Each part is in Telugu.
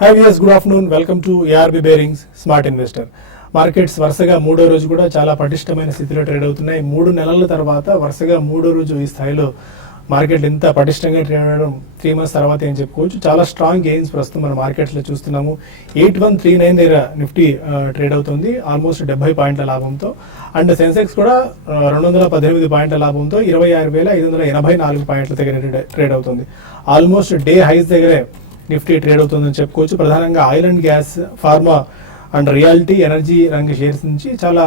Hi viewers, good afternoon. Welcome to ARB bearings smart investor. Markets వరుసగా మూడో రోజు కూడా చాలా పటిష్టమైన స్థితిలో ట్రేడ్ అవుతున్నాయి. 3 నెలల తర్వాత వరుసగా మూడో రోజు ఈ స్థాయిలో మార్కెట్ ఎంత పటిష్టంగా ట్రేడ్ అవ్వడం 3 months తర్వాత ఏం చెప్పుకోవచ్చు. చాలా స్ట్రాంగ్ గెయిన్స్ ప్రస్తుతం మన మార్కెట్స్లో చూస్తున్నాము. 8139 దగ్గర నిఫ్టీ ట్రేడ్ అవుతుంది ఆల్మోస్ట్ 70 పాయింట్ల లాభంతో. అండ్ సెన్సెక్స్ కూడా 218 పాయింట్ల లాభంతో 26,584 పాయింట్ల దగ్గర ట్రేడ్ అవుతుంది. ఆల్మోస్ట్ డే హైస్ దగ్గరే నిఫ్టీ ట్రేడ్ అవుతుందని చెప్పుకోవచ్చు. ప్రధానంగా oil and gas, pharma and reality, energy రంగ షేర్స్ నుంచి చాలా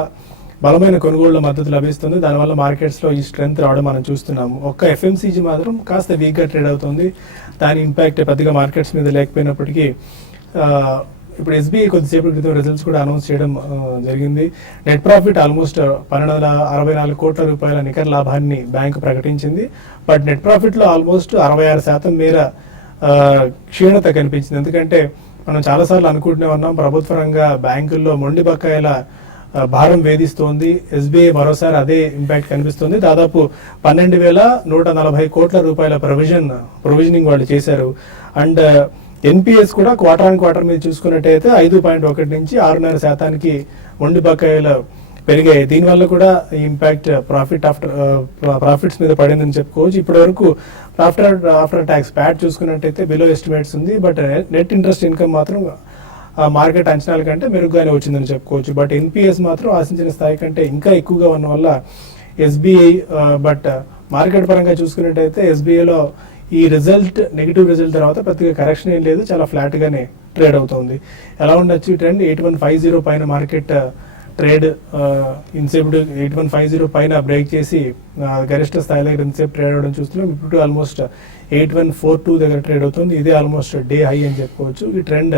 బలమైన కొనుగోళ్ల మద్దతు లభిస్తుంది. దానివల్ల మార్కెట్స్లో ఈ స్ట్రెంత్ రావడం మనం చూస్తున్నాము. ఒక్క ఎఫ్ఎంసీజీ మాత్రం కాస్త వీక్గా ట్రేడ్ అవుతుంది. దాని ఇంపాక్ట్ పెద్దగా మార్కెట్స్ మీద లేకపోయినప్పటికీ ఇప్పుడు ఎస్బీఐ కొద్దిసేపటి క్రితం రిజల్ట్స్ కూడా అనౌన్స్ చేయడం జరిగింది. నెట్ ప్రాఫిట్ ఆల్మోస్ట్ 1264 కోట్ల రూపాయల నికర లాభాన్ని బ్యాంకు ప్రకటించింది. బట్ నెట్ ప్రాఫిట్లో ఆల్మోస్ట్ 66% మేర క్షీణత కనిపించింది. ఎందుకంటే మనం చాలాసార్లు అనుకుంటూనే ఉన్నాం, ప్రభుత్వ రంగ బ్యాంకుల్లో మొండి బకాయిల భారం వేధిస్తోంది. ఎస్బీఐ మరోసారి అదే ఇంపాక్ట్ కనిపిస్తుంది. దాదాపు 12,140 కోట్ల రూపాయల ప్రొవిజనింగ్ వాళ్ళు చేశారు. అండ్ ఎన్పిఎస్ కూడా క్వార్టర్ మీద చూసుకున్నట్టయితే 5.1 నుంచి 6.5% మొండి బకాయిల పెరిగాయి. దీనివల్ల కూడా ఇంపాక్ట్ ప్రాఫిట్స్ మీద పడిందని చెప్పుకోవచ్చు. ఇప్పటి వరకు ఆఫ్టర్ ట్యాక్స్ ప్యాట్ చూసుకున్నట్టయితే బిలో ఎస్టిమేట్స్ ఉంది. బట్ నెట్ ఇంట్రెస్ట్ ఇన్కమ్ మాత్రం మార్కెట్ అంచనాల కంటే మెరుగ్గానే వచ్చిందని చెప్పుకోవచ్చు. బట్ ఎన్పిఎస్ మాత్రం ఆశించిన స్థాయి కంటే ఇంకా ఎక్కువగా ఉన్న వల్ల ఎస్బీఐ బట్ మార్కెట్ పరంగా చూసుకున్నట్టయితే ఎస్బీఐలో ఈ నెగిటివ్ రిజల్ట్ తర్వాత పెద్దగా కరెక్షన్ ఏం లేదు, చాలా ఫ్లాట్గానే ట్రేడ్ అవుతుంది. ఎలా ఉండొచ్చు ట్రెండ్? 8150 పైన మార్కెట్ ట్రేడ్ ఇన్సేపు 8150 పైన బ్రేక్ చేసి గరిష్ట స్థాయి దగ్గర ఇన్సేపు ట్రేడ్ అవ్వడం చూస్తున్నాం. ఇప్పుడు ఆల్మోస్ట్ 8142 దగ్గర ట్రేడ్ అవుతుంది. ఇదే ఆల్మోస్ట్ డే హై అని చెప్పుకోవచ్చు. ఈ ట్రెండ్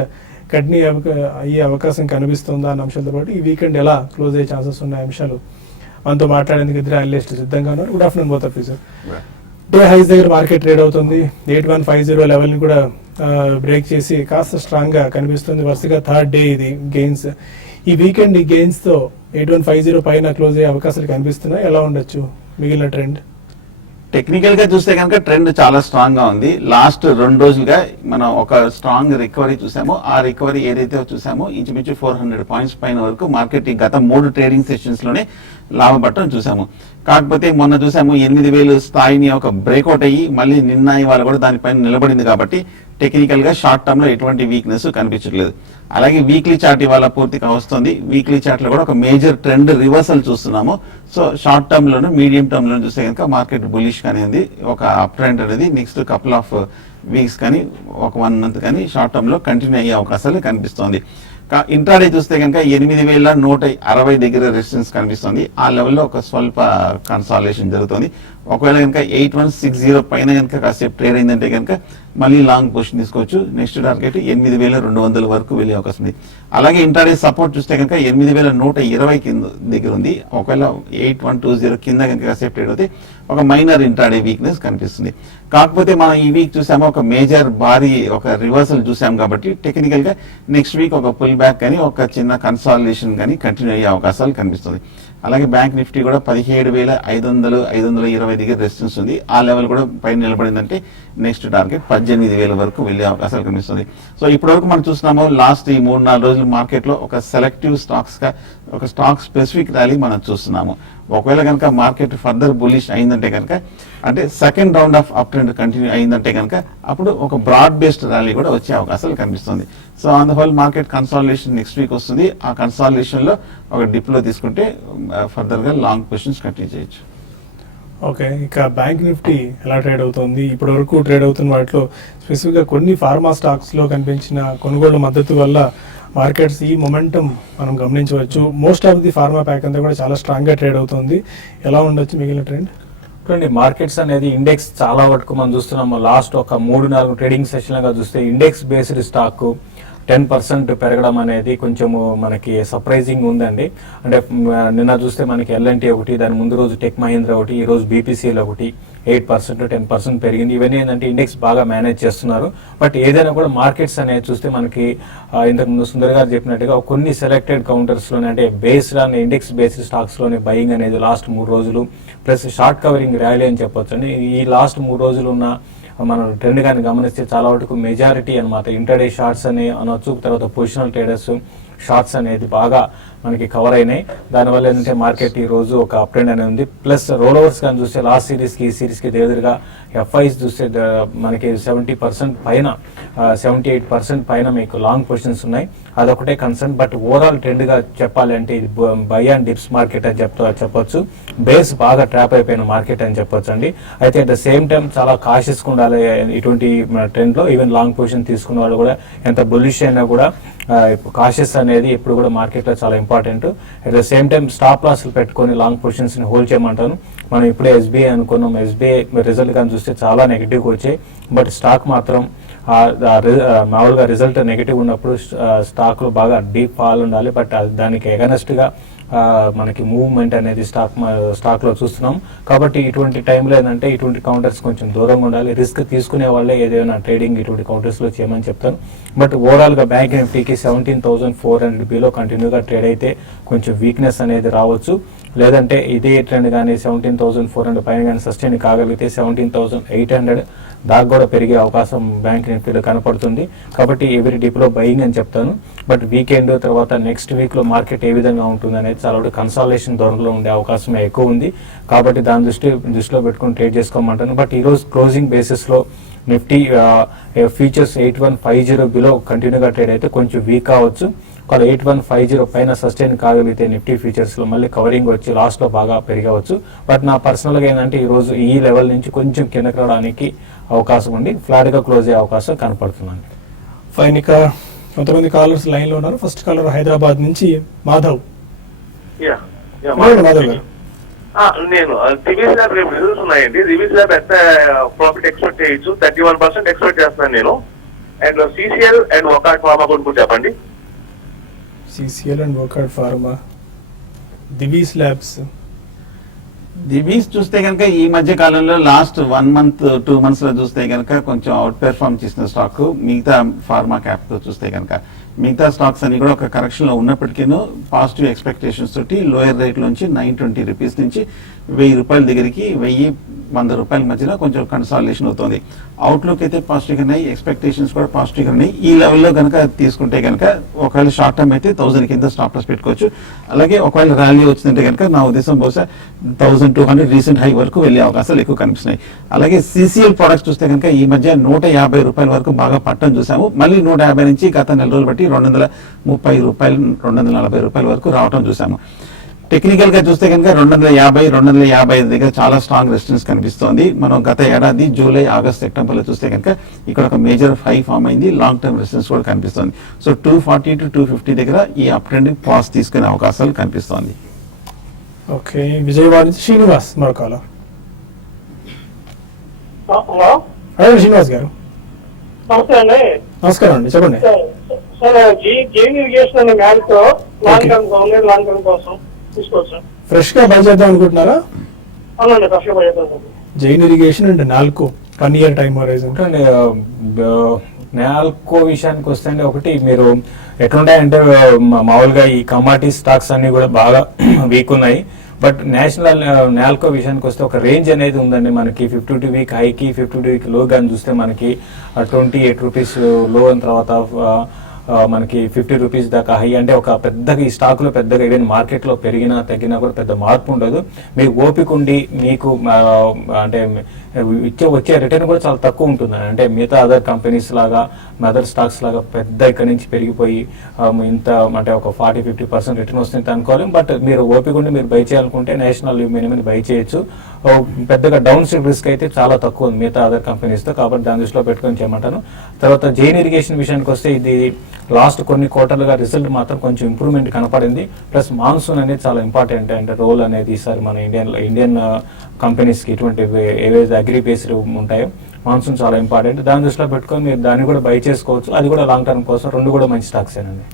కంటిన్యూ అయ్యే అవకాశం కనిపిస్తుందా అన్న అంశాలతో పాటు ఈ వీకెండ్ ఎలా క్లోజ్ అయ్యే ఛాన్సెస్ ఉన్న అంశాలు మనతో మాట్లాడేందుకు ఇద్దరు అనలిస్ట్ సిద్ధంగా ఉన్నారు. Good afternoon both of you sir. Day highs దగ్గర మార్కెట్ ట్రేడ్ అవుతుంది. 8150 లెవెల్ని కూడా బ్రేక్ చేసి కాస్త స్ట్రాంగ్గా కనిపిస్తుంది. వరుసగా థర్డ్ డే ఇది గెయిన్స్. ఈ వీకెండ్ ఈ గెయిన్స్తో 8150 పైన క్లోజ్ అయ్యే అవకాశాలు కనిపిస్తున్నాయి. ఎలా ఉండొచ్చు మిగిలిన ట్రెండ్? టెక్నికల్ గా చూస్తే కనుక ట్రెండ్ చాలా స్ట్రాంగ్ గా ఉంది. లాస్ట్ 2 రోజులుగా మనం ఒక స్ట్రాంగ్ రికవరీ చూసామో, ఆ రికవరీ ఏదైతే చూసామో ఇంచుమించు 400 పాయింట్స్ పైన వరకు మార్కెట్ గత 3 ట్రేడింగ్ సెషన్స్ లోనే లాభపడటం చూసాము. కాకపోతే మొన్న చూసాము 8,000 స్థాయిని ఒక బ్రేక్అవుట్ అయ్యి మళ్ళీ నిన్న ఇవాళ కూడా దానిపైన నిలబడింది. కాబట్టి టెక్నికల్ గా షార్ట్ టర్మ్ లో ఎటువంటి వీక్నెస్ కనిపించట్లేదు. అలాగే వీక్లీ చార్ట్ ఇవాళ పూర్తిగా వస్తుంది. వీక్లీ చార్ట్ లో కూడా ఒక మేజర్ ట్రెండ్ రివర్సల్ చూస్తున్నాము. So short term loan, medium term loan చూస్తే కనుక మార్కెట్ బులిష్ కానీ ఉంది. ఒక అప్ ట్రెండ్ అనేది నెక్స్ట్ కపుల్ ఆఫ్ వీక్స్ కానీ ఒక 1 month కానీ షార్ట్ టర్మ్ లో కంటిన్యూ అయ్యే అవకాశాలు కనిపిస్తోంది. ఇంట్రాడే చూస్తే కనుక 8,160 దగ్గర రెసిస్టెన్స్ కనిపిస్తుంది. ఆ లెవెల్లో ఒక స్వల్ప కన్సాలిడేషన్ జరుగుతుంది. ఒకవేళ కనుక 8160 పైన కనుక కాసేపు ట్రేడ్ అయిందంటే కనుక మళ్ళీ లాంగ్ పొజిషన్ తీసుకోవచ్చు. నెక్స్ట్ టార్గెట్ 8,200 వరకు వెళ్ళే అవకాశం ఉంది. అలాగే ఇంట్రాడే సపోర్ట్ చూస్తే కనుక 8,120 కింద దగ్గర ఉంది. ఒకవేళ 8120 కింద కనుక కాసేపు ట్రేడ్ అవుతే ఒక మైనర్ ఇంట్రాడే వీక్నెస్ కనిపిస్తుంది. కాకపోతే మనం ఈ వీక్ చూసాము ఒక మేజర్ భారీ ఒక రివర్సల్ చూసాం. కాబట్టి టెక్నికల్ గా నెక్స్ట్ వీక్ ఒక పుల్ బ్యాక్ కానీ ఒక చిన్న కన్సాలిడేషన్ కానీ కంటిన్యూ అయ్యే అవకాశాలు కనిపిస్తుంది. అలాగే బ్యాంక్ నిఫ్టీ కూడా 17,500, 520 దగ్గర రెసిస్టెన్స్ ఉంది. ఆ లెవెల్ కూడా పైన నిలబడిందంటే నెక్స్ట్ టార్గెట్ 18,000 వరకు వెళ్ళే అవకాశాలు కనిపిస్తుంది. సో ఇప్పటి వరకు మనం చూస్తున్నాము లాస్ట్ ఈ 3-4 రోజులు మార్కెట్ లో ఒక సెలెక్టివ్ స్టాక్స్ గా ఒక స్టాక్ స్పెసిఫిక్ ర్యాలీ మనం చూస్తున్నాము. ఒకవేళ కనుక మార్కెట్ ఫర్దర్ బులిష్ అయిందంటే కనుక, అంటే second round of up trend continue అయిందంటే కనుక అప్పుడు ఒక బ్రాడ్ బేస్డ్ ర్యాలీ కూడా వచ్చే అవకాశాలు కనిపిస్తుంది. సో అందువల్ల మార్కెట్ కన్సాలిడేషన్ నెక్స్ట్ వీక్ వస్తుంది. ఆ కన్సాలిడేషన్ లో ఒక డిప్ లో తీసుకుంటే ఫర్దర్ గా లాంగ్ పొజిషన్స్ కంటిన్యూ చేయొచ్చు. ఓకే, ఇక బ్యాంక్ నిఫ్టీ ఎలా ట్రేడ్ అవుతుంది? ఇప్పటి వరకు ట్రేడ్ అవుతున్న వాటిలో స్పెసిఫిక్గా కొన్ని ఫార్మా స్టాక్స్లో కనిపించిన కొనుగోళ్ల మద్దతు వల్ల మార్కెట్స్ ఈ మొమెంటం మనం గమనించవచ్చు. Most of the pharma pack అంతా కూడా చాలా స్ట్రాంగ్గా ట్రేడ్ అవుతుంది. ఎలా ఉండొచ్చు మిగిలిన ట్రెండ్? చూడండి, మార్కెట్స్ అనేది ఇండెక్స్ చాలా వరకు మనం చూస్తున్నాము. లాస్ట్ ఒక 3-4 ట్రేడింగ్ సెషన్లుగా చూస్తే ఇండెక్స్ బేస్డ్ స్టాక్ 10% పెరగడం అనేది కొంచెము మనకి సర్ప్రైజింగ్ ఉందండి. అంటే నిన్న చూస్తే మనకి ఎల్ఎన్టీ ఒకటి, దాని ముందు రోజు టెక్ మహీంద్రా ఒకటి, ఈ రోజు బీపీసీఎల్ ఒకటి 8%, 10% పెరిగింది. ఇవన్నీ ఏంటంటే ఇండెక్స్ బాగా మేనేజ్ చేస్తున్నారు. బట్ ఏదైనా కూడా మార్కెట్స్ అనేది చూస్తే మనకి ఇంతకుముందు సుందర్ గారు చెప్పినట్టుగా కొన్ని సెలెక్టెడ్ కౌంటర్స్లోనే, అంటే బేస్డ్ ఆన్ ఇండెక్స్ బేస్డ్ స్టాక్స్లోనే బయింగ్ అనేది లాస్ట్ 3 రోజులు ప్లస్ షార్ట్ కవరింగ్ ర్యాలీ అని చెప్పొచ్చు అండి. ఈ లాస్ట్ 3 రోజులు ఉన్న మనం ట్రెండ్ కానీ గమనిస్తే చాలా వరకు మెజారిటీ అనమాట ఇంటర్డే షార్ట్స్ అని అనొచ్చు, తర్వాత పొజిషనల్ ట్రేడర్స్ షార్ట్స్ అనేది బాగా మనకి కవర్ అయినాయి. దానివల్ల ఏంటంటే మార్కెట్ ఈ రోజు ఒక అప్ ట్రెండ్ అనేది ఉంది. ప్లస్ రోల్ ఓవర్స్ కానీ చూస్తే లాస్ట్ సిరీస్కి ఈ సిరీస్కి దగ్గరగా ఎఫ్ఐస్ చూస్తే మనకి 70% పైన 78% పైన మీకు లాంగ్ పొజిషన్స్ ఉన్నాయి. అదొకటే కన్సర్న్. బట్ ఓవరాల్ ట్రెండ్గా చెప్పాలి అంటే ఇది బై అండ్ డిప్స్ మార్కెట్ అని చెప్పొచ్చు. బేస్ బాగా ట్రాప్ అయిపోయిన మార్కెట్ అని చెప్పొచ్చు అండి. అయితే అట్ ద సేమ్ టైం చాలా కాషియస్గా ఉండాలి ఇటువంటి ట్రెండ్లో. ఈవెన్ లాంగ్ పొజిషన్ తీసుకున్న వాళ్ళు కూడా ఎంత బుల్లిష్ అయినా కూడా కాషియస్ అనేది ఎప్పుడు కూడా మార్కెట్లో చాలా important. At the same time stop లాస్లు పెట్టుకొని లాంగ్ పొజిషన్స్ని హోల్డ్ చేయమంటాను. మనం ఇప్పుడే ఎస్బీఐ అనుకున్నాం, ఎస్బీఐ రిజల్ట్ కానీ చూస్తే చాలా నెగిటివ్గా వచ్చాయి. బట్ స్టాక్ మాత్రం మామూలుగా రిజల్ట్ నెగిటివ్ ఉన్నప్పుడు స్టాక్లో బాగా డీప్ ఫాల్ ఉండాలి. బట్ దానికి ఎగనెస్ట్గా మనకి మూవ్మెంట్ అనేది స్టాక్లో చూస్తున్నాం. కాబట్టి ఇటువంటి టైంలో ఏంటంటే ఇటువంటి కౌంటర్స్ కొంచెం దూరంగా ఉండాలి. రిస్క్ తీసుకునే వాళ్ళే ఏదైనా ట్రేడింగ్ ఇటువంటి కౌంటర్స్లో చేయమని చెప్తాను. బట్ ఓవరాల్గా బ్యాంక్ నిఫ్టీకి 17,400 బిలో కంటిన్యూగా ట్రేడ్ అయితే కొంచెం వీక్నెస్ అనేది రావచ్చు. లేదంటే ఇదే ట్రెండ్ కానీ 17,400 పైన కానీ సస్టైన్ కాగలిగితే 17,800 దాకా కూడా పెరిగే అవకాశం బ్యాంక్ నిఫ్టీలో కనపడుతుంది. కాబట్టి ఎవరి డిప్లో బయింగ్ అని చెప్తాను. బట్ వీకెండ్ తర్వాత నెక్స్ట్ వీక్లో మార్కెట్ ఏ విధంగా ఉంటుంది అనేది చాలా కన్సాలేషన్ ధోరణిలో ఉండే అవకాశం ఎక్కువ ఉంది. కాబట్టి దాని దృష్టిలో పెట్టుకుని ట్రేడ్ చేసుకోమంటాను. బట్ ఈరోజు క్లోజింగ్ బేసిస్లో నిఫ్టీ ఫ్యూచర్స్ 8150 బిలో కంటిన్యూగా ట్రేడ్ అయితే కొంచెం వీక్ కావచ్చు. ఒకవేళ 8150 పైన సస్టైన్ కాగలిగితే నిఫ్టీ ఫ్యూచర్స్లో మళ్ళీ కవరింగ్ వచ్చి లాస్ట్లో బాగా పెరగవచ్చు. బట్ నా పర్సనల్గా ఏంటంటే ఈరోజు ఈ లెవెల్ నుంచి కొంచెం కిందకి రావడానికి అవకాశం ఉండి ఫ్లాట్గా క్లోజ్ అయ్యే అవకాశం కనపడుతుందండి. ఫైన్. ఇక కొంతమంది కాలర్స్ లైన్లో ఉన్నారు. ఫస్ట్ కాలర్ హైదరాబాద్ నుంచి మాధవ్. మాధవ్ గారు, నేను దివీస్ ల్యాబ్ రేపు రిజల్ట్స్ ఉన్నాయండి. దివీస్ ల్యాబ్ ఎంత ప్రాఫిట్ ఎక్స్పెక్ట్ చేయొచ్చు? 31% ఎక్స్పెక్ట్ చేస్తున్నాను నేను. And CCL and Wockhardt pharma గురించి చెప్పండి. CCL and Wockhardt pharma, Divi's labs. Divi's చూస్తే కనుక ఈ మధ్య కాలంలో లాస్ట్ 1 month 2 months లో చూస్తే కనుక కొంచెం అవుట్ పెర్ఫార్మ్ చేసిన స్టాక్. మిగతా ఫార్మా క్యాప్ తో చూస్తే కనుక మిగతా స్టాక్స్ అన్ని కూడా ఒక కరెక్షన్ లో ఉన్నప్పటికీ పాజిటివ్ ఎక్స్పెక్టేషన్స్ తోటి లోయర్ రేట్ నుంచి 920 రూపీస్ నుంచి 1000 రూపాయల దగ్గరికి 1000-100 రూపాయల మధ్యన కొంచెం కన్సాలిడేషన్ అవుతుంది. అవుట్లుక్ అయితే పాజిటివ్ గా ఉన్నాయి, ఎక్స్పెక్టేషన్స్ కూడా పాజిటివ్ గా ఉన్నాయి. ఈ లెవెల్లో కనుక తీసుకుంటే కనుక ఒకవేళ షార్ట్ టర్మ్ అయితే 1000 కింద స్టాప్ లాస్ పెట్టుకోవచ్చు. అలాగే ఒకవేళ ర్యాలీ వచ్చిందంటే కనుక నా ఉద్దేశం బహుశా 1200 రీసెంట్ హై వరకు వెళ్ళే అవకాశాలు ఎక్కువ కనిపిస్తున్నాయి. అలాగే సిసిఎల్ ప్రొడక్ట్స్ చూస్తే కనుక ఈ మధ్య 150 రూపాయల వరకు బాగా పట్టం చూసాము. మళ్ళీ 150 నుంచి గత నెల రోజులు బట్టి 230 రూపాయలు 240 రూపాయల వరకు రావటం చూసాము. టెక్నికల్ గా చూస్తే కనుక 250 దగ్గర చాలా స్ట్రాంగ్ రెసిస్టెన్స్ కనిపిస్తోంది. మనం గత ఏడాది జూలై, ఆగస్ట్, సెప్టెంబర్ లో చూస్తే కనుక ఇక్కడ ఒక మేజర్ హై ఫామ్ అయింది. లాంగ్ టర్మ్ రెసిస్టెన్స్ కూడా కనిపిస్తోంది. సో 240 to 250 దగ్గర ఈ అప్ ట్రెండ్ పాస్ తీసుకునే అవకాశాలు కనిపిస్తోంది. ఓకే, విజయవాడ నుంచి శ్రీనివాస్ మరో కాలర్. హలో, అదే శ్రీనివాస్ గారు, నమస్తే అండి. నమస్కారం అండి, చెప్పండి. సార్ గెయిన్ ఇరిగేషన్ మ్యాడ్తో long term government long term కోసం తీసుకోవచ్చు. ఫ్రెష్ గా బై చేద్దాం అనుకుంటున్నారా? అవునండి, ఫ్రెష్ గా పోయేద్దాం. Jain irrigation and Nalco 1 year time horizon. Nalco విషయానికి వస్తే ఒకటి మీరు ఎట్లుంటాయంటే మామూలుగా ఈ కమాడిటీ స్టాక్స్ అన్ని కూడా బాగా వీక్ ఉన్నాయి. బట్ నేషనల్ నాల్కో విషయానికి వస్తే ఒక రేంజ్ అనేది ఉందండి మనకి. 52 వీక్ హైకి 52 వీక్ లో కానీ చూస్తే మనకి 28 రూపీస్ లో అని తర్వాత మనకి 50 రూపీస్ దాకా హై. అంటే ఒక పెద్దగా ఈ స్టాక్లో పెద్దగా ఈవెన్ మార్కెట్లో పెరిగినా తగ్గినా కూడా పెద్ద మార్పు ఉండదు. మీకు ఓపిక ఉండి మీకు అంటే వచ్చే రిటర్న్ కూడా చాలా తక్కువ ఉంటుంది. అంటే మిగతా అదర్ కంపెనీస్ లాగా అదర్ స్టాక్స్ లాగా పెద్ద ఇక్కడ నుంచి పెరిగిపోయి ఇంత అంటే ఒక 40-50% రిటర్న్ వస్తుంది అనుకోవాలి. బట్ మీరు ఓపిక ఉండి మీరు బై చేయాలనుకుంటే నేషనల్ మినిమం బై చేయొచ్చు. పెద్దగా డౌన్ సైడ్ రిస్క్ అయితే చాలా తక్కువ ఉంది మిగతా అదర్ కంపెనీస్తో. కాబట్టి దాని దృష్టిలో పెట్టుకొని చేయమంటాను. తర్వాత జైన్ ఇరిగేషన్ విషయానికి వస్తే ఇది లాస్ట్ కొన్ని క్వార్టర్లుగా రిజల్ట్ మాత్రం కొంచెం ఇంప్రూవ్మెంట్ కనపడింది. ప్లస్ మాన్సూన్ అనేది చాలా ఇంపార్టెంట్ అంటే రోల్ అనేది ఈసారి మన ఇండియన్ కంపెనీస్కి ఇటువంటి ఏవైతే అగ్రి బేస్డ్ ఉంటాయో మాన్సూన్ చాలా ఇంపార్టెంట్. దాని దృష్టిలో పెట్టుకొని మీరు దాన్ని కూడా బై చేసుకోవచ్చు. అది కూడా లాంగ్ టర్మ్ కోసం రెండు కూడా మంచి స్టాక్స్ ఏనండి.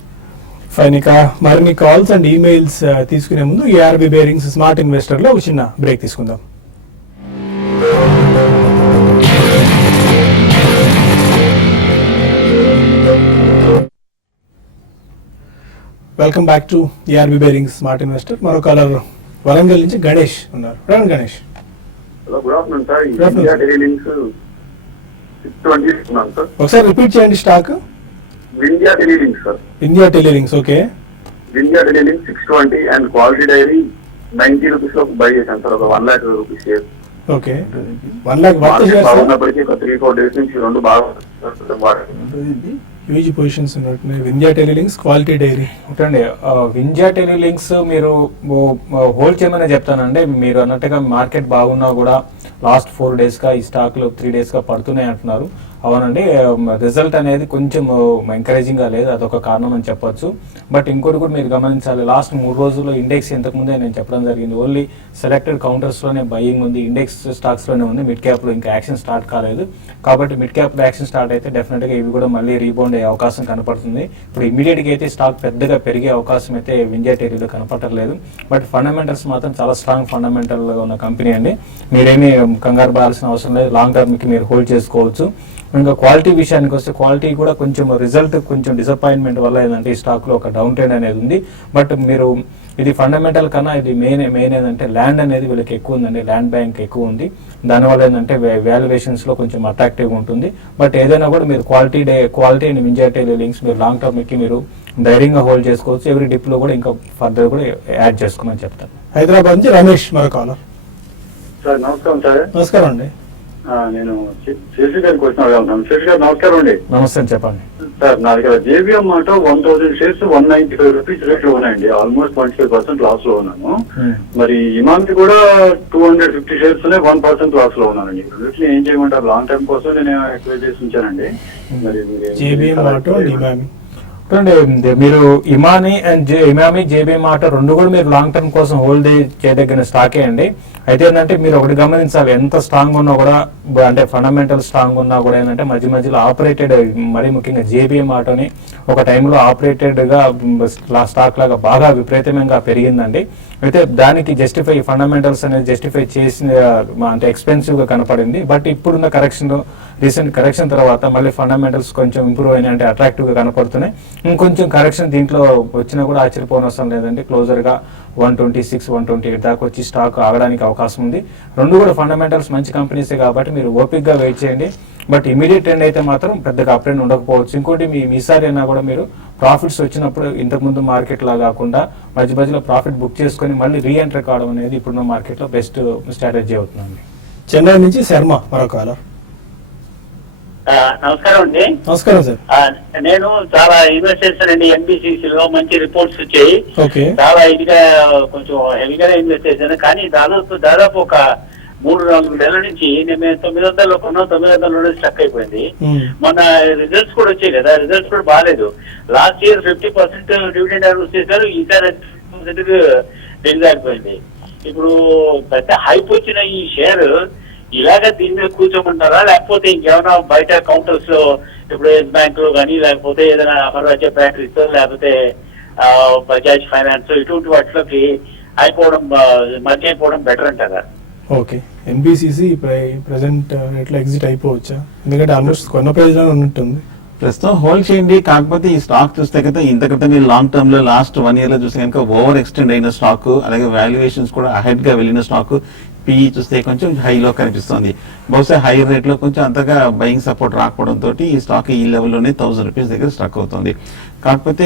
ఫైన్. ఇక మరిన్ని కాల్స్ అండ్ ఈమెయిల్స్ తీసుకునే ముందు ఏఆర్బి బేరింగ్స్ స్మార్ట్ ఇన్వెస్టర్ లో ఒక చిన్న బ్రేక్ తీసుకుందాం. Welcome back to ARB bearings smart investor. మరో కాలర్ వరంగల్ నుంచి గణేష్ ఉన్నారు. Ganesh, hello, good afternoon sir. Good afternoon. India dairy links 620 ఉన్నాను సార్. ఒకసారి రిపీట్ చేయండి stock. Vindhya telelink sir. India telelinks. Okay. Vindhya telelink 620 and quality dairy 90 rupees లో బై చేశాను సార్. ఒక 1 lakh rupees share. Okay. 1 lakh worth market shares. బాగున్నప్పటికీ ఒక 3-4 డేస్ నుంచి రెండు బాగా హ్యూజ్ పొజిషన్స్ ఉన్నట్టున్నాయి. వింధ్యా టెలిలింక్స్, క్వాలిటీ డైరీ. చూడండి, వింధ్యా టెలిలింక్స్ మీరు హోల్డ్ చేయమని చెప్తానండి. మీరు అన్నట్టుగా మార్కెట్ బాగున్నా కూడా లాస్ట్ 4 days గా ఈ స్టాక్లు 3 days గా పడుతున్నాయి అంటున్నారు. అవునండి, రిజల్ట్ అనేది కొంచెం ఎంకరేజింగ్ గా లేదు, అదొక కారణం అని చెప్పొచ్చు. బట్ ఇంకోటి కూడా మీరు గమనించాలి, లాస్ట్ 3 రోజుల్లో ఇండెక్స్ ఇంతకుముందే నేను చెప్పడం జరిగింది, ఓన్లీ సెలెక్టెడ్ కౌంటర్స్ లోనే బయింగ్ ఉంది, ఇండెక్స్ స్టాక్స్ లోనే ఉంది. మిడ్ క్యాప్ లో ఇంకా యాక్షన్ స్టార్ట్ కాలేదు. కాబట్టి మిడ్ క్యాప్ లో యాక్షన్ స్టార్ట్ అయితే డెఫినెట్ గా ఇవి కూడా మళ్ళీ రీబౌండ్ అయ్యే అవకాశం కనపడుతుంది. ఇప్పుడు ఇమీడియట్ గా అయితే స్టాక్ పెద్దగా పెరిగే అవకాశం అయితే వింధ్యా టెలిలో కనపడలేదు. బట్ ఫండమెంటల్స్ మాత్రం చాలా స్ట్రాంగ్ ఫండమెంటల్ గా ఉన్న కంపెనీ అండి. మీరేమీ కంగారు పడాల్సిన అవసరం లేదు, లాంగ్ టర్మ్ కి మీరు హోల్డ్ చేసుకోవచ్చు. ఇంకా క్వాలిటీ విషయానికి వస్తే క్వాలిటీ కూడా కొంచెం రిజల్ట్ కొంచెం డిసప్పాయింట్మెంట్ వల్ల ఏంటంటే ఈ స్టాక్ లో ఒక డౌన్ ట్రెండ్ అనేది ఉంది. బట్ మీరు ఇది ఫండమెంటల్ కన్నా ఇది మెయిన్ ఏంటంటే ల్యాండ్ అనేది వీళ్ళకి ఎక్కువ ఉందండి, ల్యాండ్ బ్యాంక్ ఎక్కువ ఉంది. దానివల్ల ఏంటంటే వాల్యుయేషన్స్ లో కొంచెం అట్రాక్టివ్ ఉంటుంది. బట్ ఏదైనా కూడా మీరు క్వాలిటీ అండ్ వింధ్యా టెలిలింక్స్ మీరు లాంగ్ టర్మ్ కి మీరు ధైర్యంగా హోల్డ్ చేసుకోవచ్చు. ఎవ్రీ డిప్ లో కూడా ఇంకా ఫర్దర్ కూడా యాడ్ చేసుకోమని చెప్తాను. హైదరాబాద్ నుంచి రమేష్ మరో కాలర్. సార్. నమస్కారం సార్. నమస్కారం అండి. నేను శేషి గారి క్వశ్చన్ అడుగుతున్నాను. శేషి గారు నమస్కారం అండి. నమస్తే అని చెప్పండి. సార్, నా దగ్గర జేబీఎం మాట 1000 షేర్స్ 195 రూపీస్ రేట్ లో ఉన్నాయండి. ఆల్మోస్ట్ 25% లాస్ లో ఉన్నాను. మరి ఇమాన్కి కూడా 250 షేర్స్ 1% లాస్ లో ఉన్నానండి. వీటిని ఏం చేయమంటారు? లాంగ్ టర్మ్ కోసం నేను ఎక్కువ చేసి ఉంచానండి. మరి జేబీఎం ఆటో, ఇమామి. చూడండి, మీరు ఇమామి జేబీఎం ఆటో రెండు కూడా మీరు లాంగ్ టర్మ్ కోసం హోల్డ్ చేయదగిన స్టాకే అండి. అయితే ఏంటంటే మీరు ఒకటి గమనించాలి, ఎంత స్ట్రాంగ్ ఉన్నా కూడా అంటే ఫండమెంటల్ స్ట్రాంగ్ ఉన్నా కూడా ఏంటంటే మధ్యలో ఆపరేటెడ్, మరీ ముఖ్యంగా జేబీఎం ఆటోని ఒక టైంలో ఆపరేటెడ్ గా స్టాక్ లాగా బాగా విపరీతంగా పెరిగిందండి. అయితే దానికి జస్టిఫై ఫండమెంటల్స్ అనేది జస్టిఫై చేసిన అంటే ఎక్స్పెన్సివ్ గా కనపడింది. బట్ ఇప్పుడున్న రీసెంట్ కరెక్షన్ తర్వాత మళ్ళీ ఫండమెంటల్స్ కొంచెం ఇంప్రూవ్ అయినా అంటే అట్రాక్టివ్ గా కనపడుతున్నాయి. ఇంకొంచెం కరెక్షన్ దీంట్లో వచ్చినా కూడా ఆశ్చర్యపోనవసరం లేదండి. క్లోజర్ గా 126, 128 దాకా వచ్చి స్టాక్ ఆగడానికి అవకాశం ఉంది. రెండు కూడా ఫండమెంటల్స్ మంచి కంపెనీసే కాబట్టి మీరు ఓపిక్ గా వెయిట్ చేయండి. బట్ ఇమీడియట్ ట్రెండ్ అయితే మాత్రం పెద్దగా అప్ ట్రెండ్ ఉండకపోవచ్చు. ఇంకోటి మీసారి అయినా కూడా మీరు ప్రాఫిట్స్ వచ్చినప్పుడు ఇంతకుముందు మార్కెట్ లా కాకుండా మధ్యలో ప్రాఫిట్ బుక్ చేసుకుని మళ్ళీ రీఎంటర్ కావడం అనేది ఇప్పుడున్న మార్కెట్ లో బెస్ట్ స్ట్రాటజీ అవుతుందండి. చెన్నై నుంచి శర్మ మరో కాలర్. నమస్కారం అండి. నమస్కారం సార్. నేను చాలా ఇన్వెస్ట్ చేశానండి. NBCC లో మంచి రిపోర్ట్స్ వచ్చాయి. ఓకే. చాలా ఇదిగా కొంచెం హెవీగానే ఇన్వెస్ట్ చేశాను. కానీ దాదాపు ఒక 3-4 నెలల నుంచి నేను 900 కొన్నా, 900 స్టక్ అయిపోయింది. మొన్న రిజల్ట్స్ కూడా వచ్చాయి కదా, రిజల్ట్స్ కూడా బాగాలేదు. లాస్ట్ ఇయర్ 50% డివిడెండ్ అనౌన్స్ చేశారు, ఈసారి 50% దిగజారిపోయింది. ఇప్పుడు పెద్ద హైప్ వచ్చిన ఈ షేర్ ఇలాగ దీని మీద కూర్చోమంటారా, లేకపోతే ఇంకేమైనా బయట కౌంటర్స్ లో ఇప్పుడు ఎస్ బ్యాంక్ లో కానీ, లేకపోతే ఏదైనా అమర్రాజ్య బ్యాటరీస్, లేకపోతే బజాజ్ ఫైనాన్స్ ఇటువంటి వాటిలోకి మధ్య అయిపోవడం బెటర్ అంటారా? ఓకే. ఎన్బిసిసి ప్రెసెంట్ రేట్లో ఎగ్జిట్ అయిపోవచ్చా? ఎందుకంటే ఆల్మోస్ట్ కొన్న ప్రైస్ లో ఉన్నట్టుంది. ప్రస్తుతం హోల్డ్ చేయండి. కాకపోతే ఈ స్టాక్ చూస్తే కదా ఇంతకంటే మీరు లాంగ్ టర్మ్ లో లాస్ట్ 1 year లో చూస్తే కనుక ఓవర్ ఎక్స్టెండ్ అయిన స్టాక్, అలాగే వాల్యుయేషన్స్ కూడా అహెడ్ గా వెళ్ళిన స్టాక్, పిఈ చూస్తే కొంచెం హైలో కనిపిస్తుంది. బహుశా హై రేట్ లో కొంచెం అంతగా బయింగ్ సపోర్ట్ రాకపోవడంతో ఈ స్టాక్ ఈ లెవెల్లోనే 1000 రూపీస్ దగ్గర స్టక్ అవుతుంది. కాకపోతే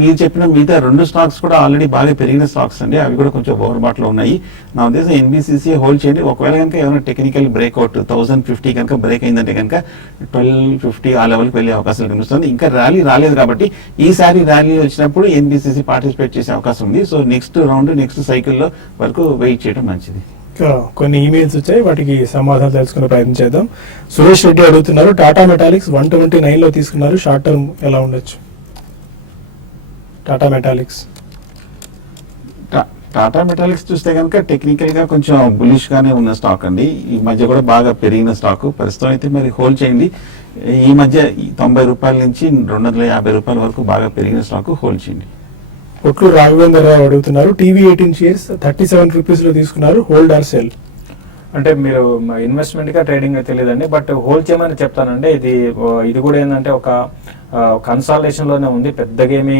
మీరు చెప్పిన మిగతా 2 స్టాక్స్ కూడా ఆల్రెడీ బాగా పెరిగిన స్టాక్స్ అండి, అవి కూడా కొంచెం ఓవర్బాట్ లో ఉన్నాయి. నా ఉద్దేశం ఎన్బిసిసి హోల్డ్ చేయండి. ఒకవేళ కనుక ఏమైనా టెక్నికల్ బ్రేక్అవుట్ 1050 కనుక బ్రేక్ అయిందంటే కనుక 1250 ఆ లెవెల్కి వెళ్ళే అవకాశాలు కనిపిస్తుంది. ఇంకా ర్యాలీ రాలేదు కాబట్టి ఈసారి ర్యాలీ వచ్చినప్పుడు ఎన్బిసిసి పార్టిసిపేట్ చేసే అవకాశం ఉంది. సో నెక్స్ట్ రౌండ్, నెక్స్ట్ సైకిల్లో వరకు వెయిట్ చేయడం మంచిది. కొన్ని ఈమెయిల్స్ వచ్చాయి, వాటికి సమాధానం తెలుసుకునే ప్రయత్నం చేద్దాం. సురేష్ రెడ్డి అడుగుతున్నారు, టాటా మెటాలిక్స్ 129 లో తీసుకున్నారు, షార్ట్ టర్మ్ ఎలా ఉండొచ్చు? టాటా మెటాలిక్స్ చూస్తే కనుక టెక్నికల్ గా కొంచెం బులిష్ గానే ఉన్న స్టాక్ అండి. ఈ మధ్య కూడా బాగా పెరిగిన స్టాక్. ప్రస్తుతం అయితే మరి హోల్డ్ చేయండి. ఈ మధ్య 90 రూపాయల నుంచి 250 రూపాయల వరకు బాగా పెరిగిన స్టాక్ హోల్డ్ చేయండి. పొట్లూరు రాఘవేంద్ర రావు అడుగుతున్నారు, టీవీ 18 షేర్స్ 37 రూపీస్ లో తీసుకున్నారు, హోల్డ్ ఆర్ సెల్? అంటే మీరు ఇన్వెస్ట్మెంట్ గా ట్రేడింగ్ తెలియదండి, బట్ హోల్డ్ చేయమని చెప్తానండి. ఇది కూడా ఏంటంటే ఒక కన్సాలేషన్ లోనే ఉంది, పెద్దగా ఏమీ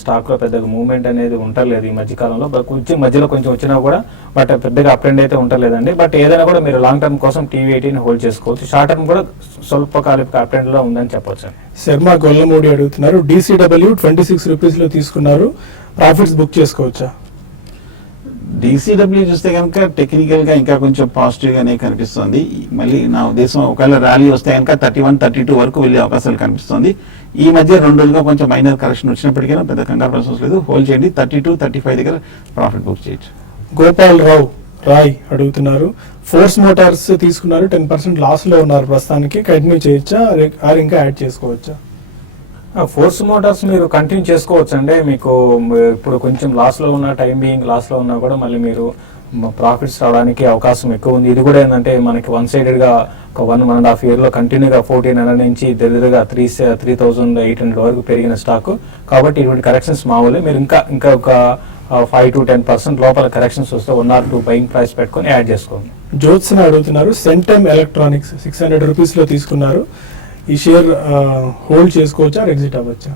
స్టాక్ లో పెద్దగా మూవ్మెంట్ అనేది ఉండలేదు ఈ మధ్య కాలంలో. కొంచెం మధ్యలో కొంచెం వచ్చినా కూడా బట్ పెద్దగా అప్ ట్రెండ్ అయితే ఉండలేదండి. బట్ ఏదైనా కూడా మీరు లాంగ్ టర్మ్ కోసం టీవీ18 హోల్డ్ చేసుకోవచ్చు. షార్ట్ టర్మ్ కూడా స్వల్పకాలిక అప్ ట్రెండ్ లో ఉందని చెప్పొచ్చు. శర్మ గొల్లమూడి అడుగుతున్నారు, DCW 26 రూపీస్ లో తీసుకున్నారు, ప్రాఫిట్స్ బుక్ చేసుకోవచ్చా? DCW చూస్తే కనుక టెక్నికల్ గా ఇంకా కొంచెం పాజిటివ్ గానే కనిపిస్తుంది. మళ్ళీ నా ఉద్దేశం ఒకవేళ ర్యాలీ వస్తే కనుక 31-32 వరకు వెళ్ళే అవకాశాలు కనిపిస్తుంది. ఈ మధ్య 2 రోజులుగా కొంచెం మైనర్ కరెక్షన్ వచ్చినప్పటికీ పెద్ద కంగారు పడాల్సిన లేదు. హోల్డ్ చేయండి, 32-35 దగ్గర ప్రాఫిట్ బుక్ చేయొచ్చు. గోపాల్ రాయ్ అడుగుతున్నారు, ఫోర్స్ మోటార్స్ తీసుకున్నారు, 10% లాస్ లో ఉన్నారు, ప్రస్తుతానికి కంటిన్యూ చేయొచ్చా ఆర్ ఇంకా యాడ్ చేసుకోవచ్చా? ఫోర్స్ మోటార్స్ మీరు కంటిన్యూ చేసుకోవచ్చు అండి. మీకు ఇప్పుడు కొంచెం లాస్ లో ఉన్న టైం బీయింగ్ లాస్ లో ఉన్నా కూడా మళ్ళీ మీరు ప్రాఫిట్స్ రావడానికి అవకాశం ఎక్కువ ఉంది. ఇది కూడా ఏంటంటే మనకి వన్ సైడెడ్ గా ఒక 1.5 year లో కంటిన్యూగా 1400 నుంచి దగ్గరగా 3,800 వరకు పెరిగిన స్టాక్ కాబట్టి ఇటువంటి కరెక్షన్స్ మామూలే. మీరు ఇంకా ఒక 5 to 10% లోపల కరెక్షన్స్ వస్తే 1 or 2 బయింగ్ ప్రైస్ పెట్టుకొని యాడ్ చేసుకోండి. జ్యోత్సన అడుగుతున్నారు, సెంటమ్ ఎలక్ట్రానిక్స్ 600 రూపీస్ లో తీసుకున్నారు, ఈ షేర్ హోల్డ్ చేసుకోవచ్చా ఎగ్జిట్ అవ్వచ్చా?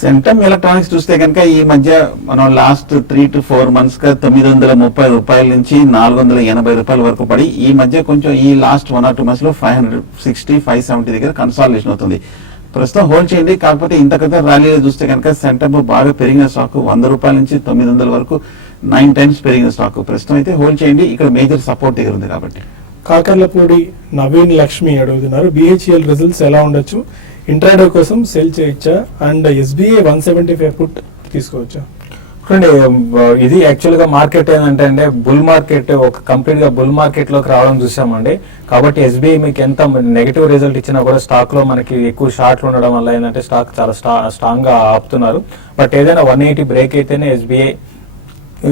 సెంటమ్ ఎలక్ట్రానిక్స్ చూస్తే కనుక ఈ మధ్య మనం లాస్ట్ 3 to 4 months గా 930 రూపాయల నుంచి 480 రూపాయల వరకు పడి ఈ మధ్య కొంచెం ఈ లాస్ట్ 1 or 2 months లో 560-570 దగ్గర కన్సాలిడేషన్ అవుతుంది. ప్రస్తుతం హోల్డ్ చేయండి. కాకపోతే ఇంతకంటే ర్యాలీలో చూస్తే కనుక సెంటమ్ బాగా పెరిగిన స్టాక్ 100 రూపాయల నుంచి 900 వరకు 9 times పెరిగిన స్టాక్. ప్రస్తుతం అయితే హోల్డ్ చేయండి, ఇక్కడ మేజర్ సపోర్ట్ దగ్గర ఉంది కాబట్టి. కాకర్లపూడి నవీన్ లక్ష్మి అడుగుతున్నారు, BHEL రిజల్ట్స్ ఎలా ఉండొచ్చు, ఇంట్రాడే కోసం సెల్ చేయొచ్చా, అండ్ SBI 175 పుట్ తీసుకోవచ్చా? చూడండి, ఇది యాక్చువల్ గా మార్కెట్ ఏంటంటే అంటే బుల్ మార్కెట్, ఒక కంప్లీట్ గా బుల్ మార్కెట్ లోకి రావడం చూసామండి. కాబట్టి SBI మీకు ఎంత నెగిటివ్ రిజల్ట్ ఇచ్చినా కూడా స్టాక్ లో మనకి ఎక్కువ షార్ట్లు ఉండడం వల్ల ఏంటంటే స్టాక్ చాలా స్ట్రాంగ్ గా ఆపుతున్నారు. బట్ ఏదైనా 180 బ్రేక్ అయితేనే SBI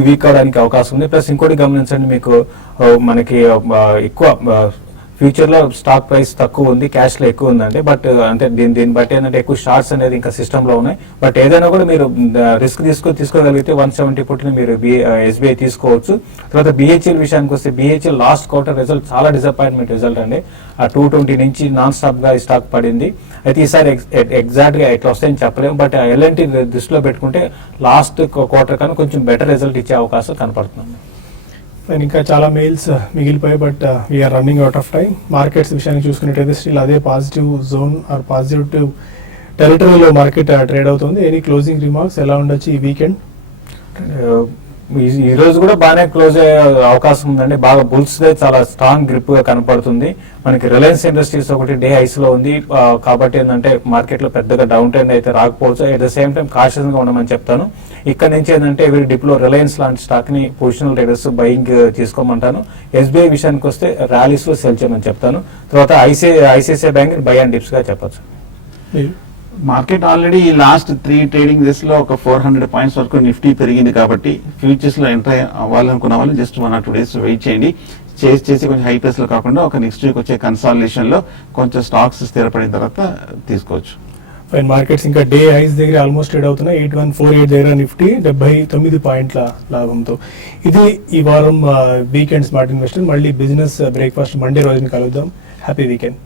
వీక్ అవడానికి అవకాశం ఉంది. ప్లస్ ఇంకోటి గమనించండి, మీకు మనకి ఎక్కువ ఫ్యూచర్ లో స్టాక్ ప్రైస్ తక్కువ ఉంది, క్యాష్ లో ఎక్కువ ఉందండి. బట్ అంటే దీన్ని బట్టి ఏంటంటే ఎక్కువ షార్ట్స్ అనేది ఇంకా సిస్టమ్ లో ఉన్నాయి. బట్ ఏదైనా కూడా మీరు రిస్క్ తీసుకోగలిగితే 170 పుట్టిని మీరు SBI తీసుకోవచ్చు. తర్వాత BHEL విషయానికి వస్తే BHEL లాస్ట్ క్వార్టర్ రిజల్ట్ చాలా డిసప్పాయింట్మెంట్ రిజల్ట్ అండి. ఆ 220 నుంచి నాన్ స్టాప్ గా ఈ స్టాక్ పడింది. అయితే ఈసారి ఎగ్జాక్ట్ గా ఎట్లా వస్తాయని చెప్పలేము. బట్ L&T దృష్టిలో పెట్టుకుంటే లాస్ట్ క్వార్టర్ కన్నా కొంచెం బెటర్ రిజల్ట్ ఇచ్చే అవకాశం కనపడుతుంది. ఇంకా చాలా మెయిల్స్ మిగిలిపోయాయి, but we're running out of time. Markets విషయాన్ని చూసుకున్నట్టయితే స్టిల్ అదే పాజిటివ్ జోన్ ఆర్ పాజిటివ్ టెరిటరీలో మార్కెట్ ట్రేడ్ అవుతుంది. ఎనీ క్లోజింగ్ రిమార్క్స్ ఎలా ఉండొచ్చు ఈ వీకెండ్? ఈ రోజు కూడా బాగానే క్లోజ్ అయ్యే అవకాశం ఉందండి. బాగా బుల్స్ దే చాలా స్ట్రాంగ్ గ్రిప్ గా కనపడుతుంది. మనకి రిలయన్స్ ఇండస్ట్రీస్ ఒకటి డే హైస్ లో ఉంది. కాబట్టి ఏంటంటే మార్కెట్ లో పెద్దగా డౌన్ ట్రెండ్ అయితే రాకపోవచ్చు. At the same time cautious గా ఉండమని చెప్తాను. ఇక్కడ నుంచి ఏంటంటే ఎవరి డిప్ లో రిలయన్స్ లాంటి స్టాక్ ని పొజిషనల్ ట్రేడర్స్ బయింగ్ తీసుకోమంటాను. SBI విషయానికి వస్తే ర్యాలీస్ లో సెల్ చేయమని చెప్తాను. తర్వాత ICICI bank by and dips గా చెప్పచ్చు. Market already last 3 trading days లో ఒక 400 పాయింట్స్ వరకు నిఫ్టీ పెరిగింది కాబట్టి ఫ్యూచర్స్ లో ఎంటర్ అవ్వాలనుకున్న వాళ్ళు జస్ట్ 1 or 2 days వెయిట్ చేయండి. చేసి కొంచెం హై ప్రైస్ లో కాకుండా ఒక నెక్స్ట్ వీక్ వచ్చే కన్సాలిడేషన్ లో కొంచెం స్టాక్స్ స్థిరపడిన తర్వాత తీసుకోవచ్చు. ఫైన్. మార్కెట్స్ ఇంకా డే హైస్ దగ్గర ఆల్మోస్ట్ ట్రేడ్ అవుతున్నాయి. 8148 దగ్గర నిఫ్టీ 79 పాయింట్ల లాభంతో. ఇది ఈ వారం వీకెండ్ స్మార్ట్ ఇన్వెస్టర్. మళ్ళీ బిజినెస్ బ్రేక్ఫాస్ట్ మండే రోజున కలుద్దాం. Happy weekend.